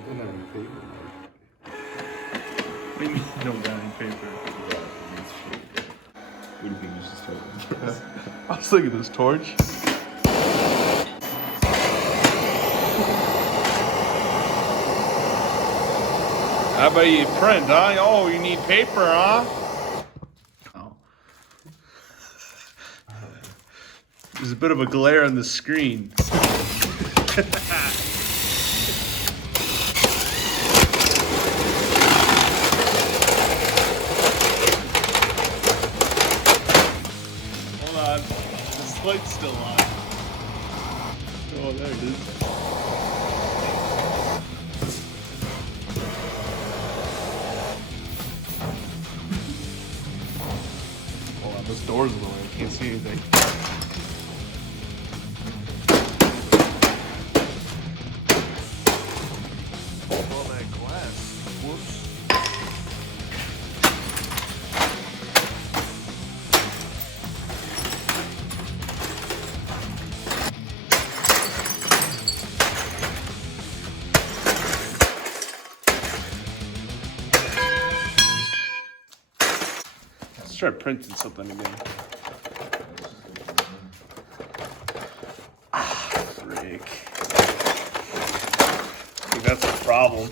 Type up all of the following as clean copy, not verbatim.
didn't have any paper, What do you mean you don't got any paper? What do you think you should start with? I was thinking this torch. How about you print, huh? Oh, you need paper, huh? Oh. There's a bit of a glare on the screen. Hold on. This light's still on. Oh, there it is. Hold on, this door's in the way. I can't see anything. All that glass. Whoops. Let's try printing something again. Frick. I think that's the problem.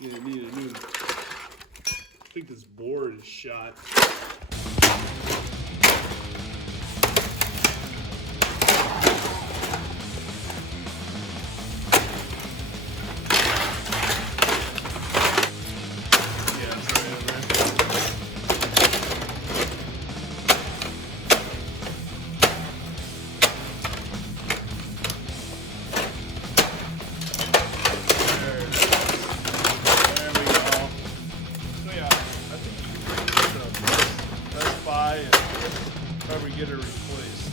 Yeah, I need a new. I think this board is shot. Yeah, it's right over there. There we go. So yeah, I think you can bring it to Best Buy and probably get it replaced.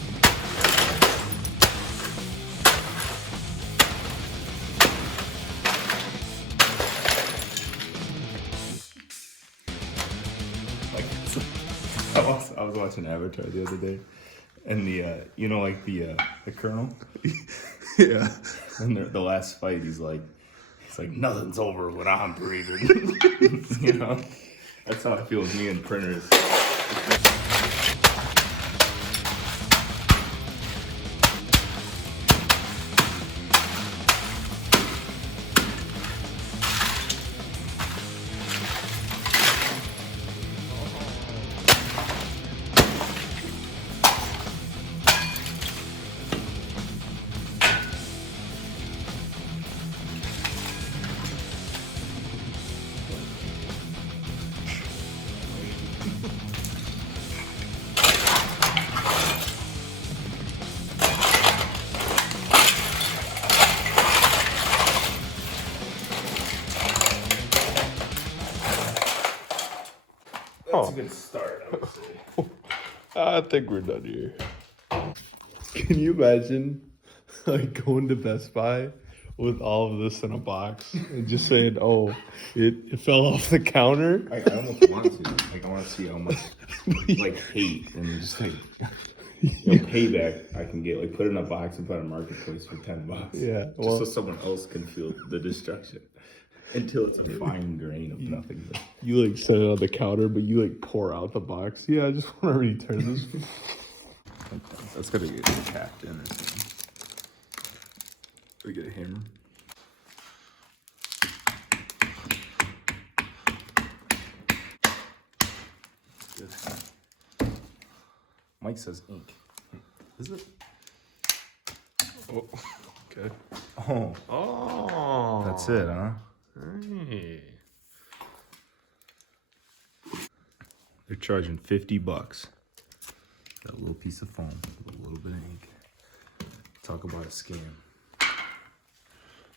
Like, I was watching Avatar the other day, and the you know, like the Colonel. Yeah. And the last fight, he's like nothing's over when I'm breathing. You know, that's how I feel with me and printers. That's a good start, I would say. I think we're done here. Can you imagine like going to Best Buy with all of this in a box and just saying, "Oh, it fell off the counter"? I almost want to. Like, I want to see how much like hate and just like payback I can get. Like, put it in a box and put it on Marketplace for $10. Yeah, Just well- so someone else can feel the destruction. Until it's a fine grain of nothing. But You like set it on the counter, but you like pour out the box. Yeah, I just want to return this. that's gotta get tapped in or something. We get a hammer. Good. Mike says ink. Is it? Oh, okay. Oh, Oh, that's it, huh? Hey. They're charging $50. Got a little piece of foam, with a little bit of ink. Talk about a scam.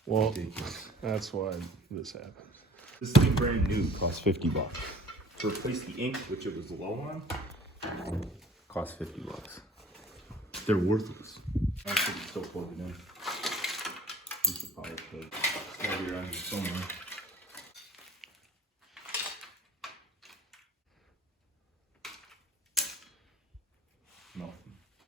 Well, Ridiculous. that's why this happened. This thing brand new costs $50. To replace the ink, which it was low on, costs $50. They're worthless. I should still plug it in. Use the power plug. It's gotta be around here somewhere.